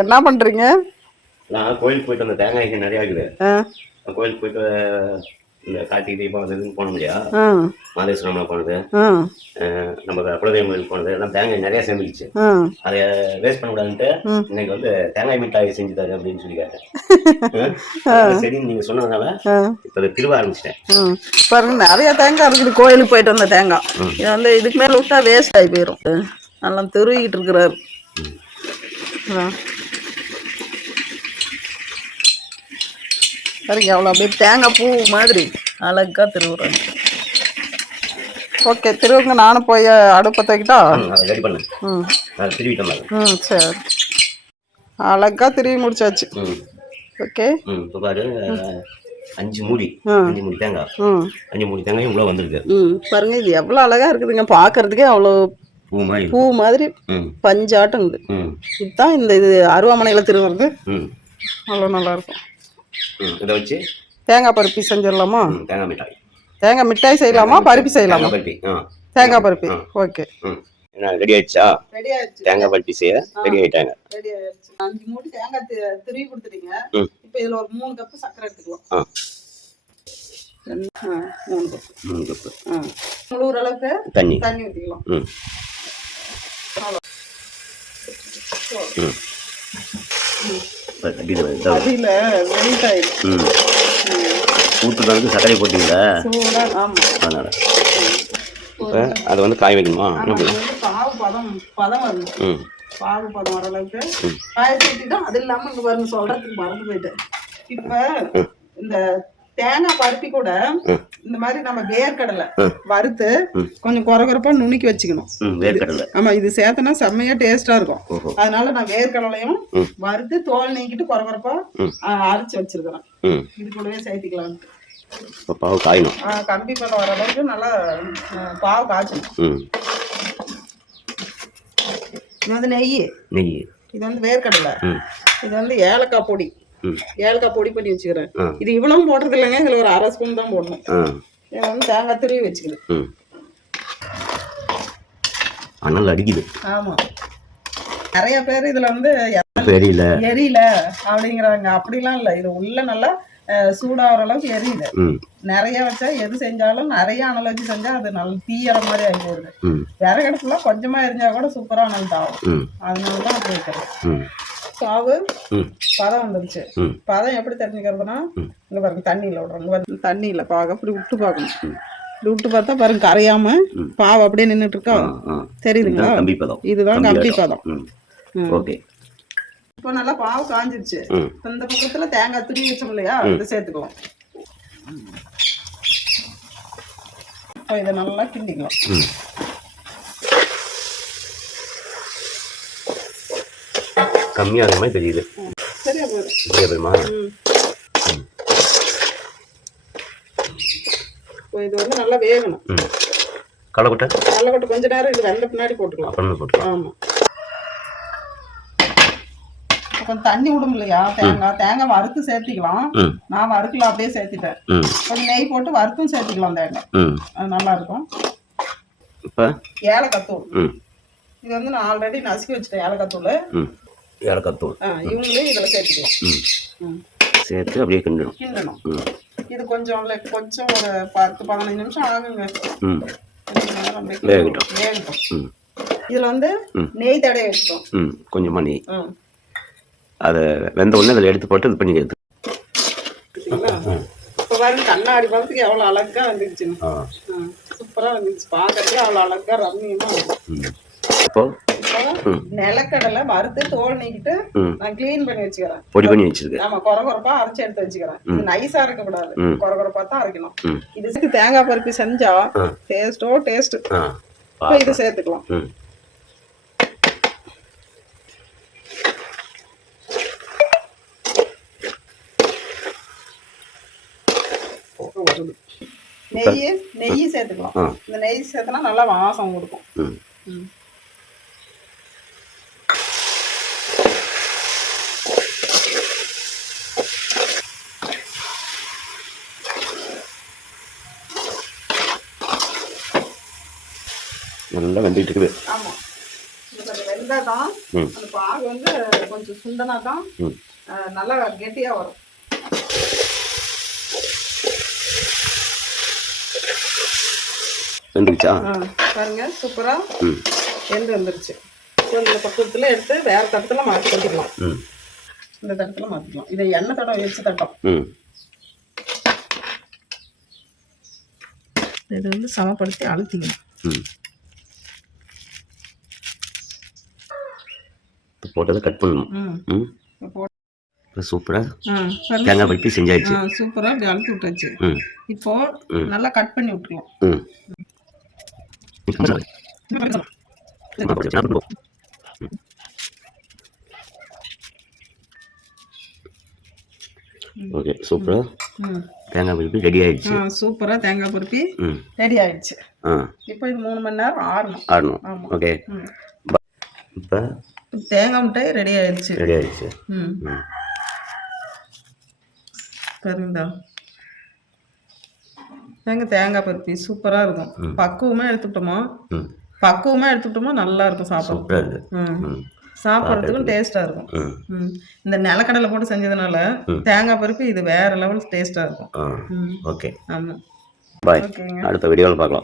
என்ன பண்றீங்க? நான் கோயிலுக்கு போயிட்டு வந்த தேங்காய்க்கு நிறையா இருக்குது. கோயிலுக்கு போயிட்டு இந்த கார்த்திகை தீபம் அது இதுன்னு போனோம் இல்லையா, மாதேஸ்வரம்லாம் போனது, நம்ம குலதெய்வம் கோயிலுக்கு போனது எல்லாம் தேங்காய் நிறையா சேர்ந்துருச்சு. அதை வேஸ்ட் பண்ணக்கூடாதுன்ட்டு இன்னைக்கு வந்து தேங்காய் மிட்டாய் செஞ்சு தரு அப்படின்னு சொல்லி கேட்டேன். சரின்னு நீங்க சொன்னதுனால இப்போ திருவ ஆரம்பிச்சிட்டேன். பாருங்க நிறைய தேங்காய் இருக்குது. கோயிலுக்கு போயிட்டு வந்த தேங்காய் இது வந்து இதுக்கு மேல விட்டா வேஸ்ட் ஆகி போயிடும். நல்லா திருவிக்கிட்டு இருக்கிறாரு. சரிங்க, அவ்வளோ அப்படியே தேங்காய் பூ மாதிரி அழகா திருவுறாங்க. ஓகே, திருவுங்க. நானும் போய் அடுப்பை தூக்கிட்டா ரெடி பண்ணேன். சரி, அழகா திருவி முடிச்சாச்சு. ஓகே, பாரு 5 மூடி தேங்காய், 5 மூடி தேங்காயும் உள்ள வந்திருக்கு. பாருங்க, இது எவ்வளோ அழகா இருக்குதுங்க. பார்க்கறதுக்கே அவ்வளோ பூ மாதிரி பஞ்சாட்டம் இது. இதுதான் இந்த இது அருவாமனையில் திருவுறது. அவ்வளோ நல்லா இருக்கும். இதை வச்சு தேங்காய் பருப்பி செஞ்சிடலாமா? தேங்காய் மிட்டாய் செய்யலாமா, பருப்பி செய்யலாமா? தேங்காய் பருப்பி. ஓகே, ரெடி ஆயிடுச்சா? தேங்காய் பருப்பி செய்ய ரெடி ஆயிட்டாங்க. 5 மூடி தேங்காய் திருவி கொடுத்துட்டீங்க. இப்போ இதுல ஒரு 3 கப் சர்க்கரை எடுத்துக்கலாம். 3 கப் முழுகிற அளவுக்கு தண்ணி ஊற்றிக்கலாம். ஊற்றுறதுக்கு சர்க்கரை போட்டீங்களா? அதனால அதை வந்து காய வைக்கணுமா? பாவு பதம் வர அளவுக்கு காய வச்சுட்டா. அது இல்லாம இங்க பாருங்க, சொல்றதுக்கு மறந்து போயிட்டேன். இப்ப இந்த தேங்காய் பருப்பி கூட இந்த மாதிரி நம்ம வேர்க்கடலை வறுத்து கொஞ்சம் குறகுறப்பா நுணுக்கி வச்சுக்கணும். ஆமா, இது சேர்த்தனா செம்மையா டேஸ்டா இருக்கும். அதனால நான் வேர்க்கடலையும் வறுத்து தோல் நீக்கிட்டு குறகுறப்பா அரைச்சு வச்சிருக்கிறேன். இது கூடவே சேர்த்திக்கலாம். பாவு காயணும். கம்பி பதம் வர அளவுக்கு நல்லா பாவு காய்ச்சணும். இது வந்து நெய். இது வந்து வேர்க்கடலை. இது வந்து ஏலக்காய் பொடி. ஏலக்காய் பொடி பண்ணி வச்சுக்கிறேன். இது இவ்வளவு போடுறது இல்லைங்க, இதுல ஒரு 1/2 ஸ்பூன் தான் போடணும். இதை வந்து தேங்காய் துருவி வச்சுக்கிறேன். அனல் அடிக்குது. ஆமா, நிறைய பேர் இதுல வந்து எரியல அப்படிங்கிறாங்க. அப்படிலாம் இல்லை, இது உள்ள நல்லா சூடாகிற அளவுக்கு எரியுது. நிறைய வச்சா எது செஞ்சாலும் நிறைய அனல் வச்சு செஞ்சா அது நல்ல தீயற மாதிரி ஆகி போடுது. விறகடுப்புல கொஞ்சமா எரிஞ்சா கூட சூப்பரா அனல் தாகும். அதனாலதான் அப்படி இருக்கிறது. பாவு பதம் வந்துருச்சு. பதம் எப்படி தெரிஞ்சுக்கிறதுனா, இங்க பாருங்க, தண்ணியில விடுறோம். தண்ணியில பாக அப்படி விட்டு பார்க்கணும். இப்படி விட்டு பார்த்தா பாருங்க, கரையாம பாவு அப்படியே நின்றுட்டு இருக்கா. தெரியுதுங்களா? இதுதான் கம்பி பதம். ஓகே, இப்போ நல்லா பாவு காஞ்சிருச்சு. இந்த பக்கத்துல தேங்காய் துருவி வச்சோம் இல்லையா, இதை சேர்த்துக்கலாம். இப்போ இதை நல்லா கிண்டிக்கலாம். கம்மியாக மாதிரி தெரியுது. சரியா போயிடுமா? இது வந்து நல்லா வேகணும். கடலைக்கொட்டை கொஞ்ச நேரம் இது வெந்த பின்னாடி போட்டுக்கலாம். ஆமா, கொஞ்சம் தண்ணி விடும் இல்லையா, தேங்காய் வறுத்து சேர்த்திக்கலாம். நான் வறுக்கல, அப்படியே சேர்த்திட்டேன். கொஞ்சம் நெய் போட்டு வறுத்தும் சேர்த்திக்கலாம் தேங்காய். அது நல்லா இருக்கும். ஏலக்காய் தூள். இது வந்து நான் ஆல்ரெடி நசுக்கி வச்சுட்டேன். ஏலக்காய் தூள் இவங்களே இதுல சேர்த்துக்கலாம். சேர்த்து அப்படியே கிண்டணும். இது கொஞ்சம் ஒரு 10-15 நிமிஷம் ஆகுங்க. வேகட்டும். இதுல வந்து நெய் தடவை வச்சுட்டோம். கொஞ்சமா நெய். அதை வெந்த உடனே அதில் எடுத்து போட்டு இது பண்ணி எடுத்து இப்போ பாருங்க, கண்ணாடி பழத்துக்கு எவ்வளோ அழகா வந்துருச்சுங்க. சூப்பராக வந்துருச்சு. பார்க்கறதுக்கு அவ்வளோ அழகா ரம்மியமா. இப்போ நிலக்கடலை வறுத்து தோல் நீக்கிட்டு நான் கிளீன் பண்ணி வச்சுக்கிறேன். பொடி பண்ணி வச்சிருக்கேன். ஆமா, கொரகொரப்பா அரைச்சு எடுத்து வச்சுக்கிறேன். இது நைஸா இருக்க கூடாது, கொரகொரப்பா தான் அரைக்கணும். இது தேங்காய் பருப்பி செஞ்சா டேஸ்ட். இது சேர்த்துக்கலாம். நெய் சேர்த்துக்கலாம். இந்த நெய் சேர்த்தனா நல்லா வாசம் கொடுக்கும். நல்லா வெந்துட்டு இருக்குது. ஆமா, வெந்த வெந்தால் தான் ம் அந்த பாகு வந்து கொஞ்சம் சுண்டனா தான் ம் நல்லா கெட்டியாக வரும். வெந்துருச்சா? பாருங்க சூப்பராக ம் வெந்து வந்துருச்சு. ஸோ இந்த பக்கத்தில் எடுத்து வேறு தட்டத்தில் மாற்றி கொட்டிக்கலாம். ம் இந்த தட்டத்தில் மாற்றிக்கலாம். இதை எண்ணெய் தடம் வச்சு தட்டம். ம் இது வந்து சமப்படுத்தி அழுத்திக்கணும். ம் போட்டதை கட் பண்ணணும். ம் சூப்பராக தேங்காய் பருப்பி செஞ்சாச்சு. சூப்பராக இப்படி அழுத்தி விட்டாச்சு. ம் இப்போ நல்லா கட் பண்ணி விட்டுருவோம். ம் ஓகே சூப்பராக தேங்காய் பருப்பி ரெடி ஆயிடுச்சு. சூப்பராக தேங்காய் பருப்பி ரெடி ஆயிடுச்சு. இப்போ இது 3 மணி நேரம் ஆறணும். ஆமாம். ஓகே இப்போ தேங்காய் மிட்டாய் ரெடி ஆயிடுச்சு. பாருங்கடா தேங்காய் பருப்பி சூப்பராக இருக்கும். பக்குவமாக எடுத்துக்கிட்டோமா நல்லா இருக்கும். சாப்பிட்றதுக்கும் டேஸ்ட்டாக இருக்கும். இந்த நிலக்கடலை போட்டு செஞ்சதுனால தேங்காய் பருப்பி இது வேற லெவல் டேஸ்ட்டாக இருக்கும். ஓகே ஆமாம். பாய். அடுத்த வீடியோவில் பார்க்கலாம்.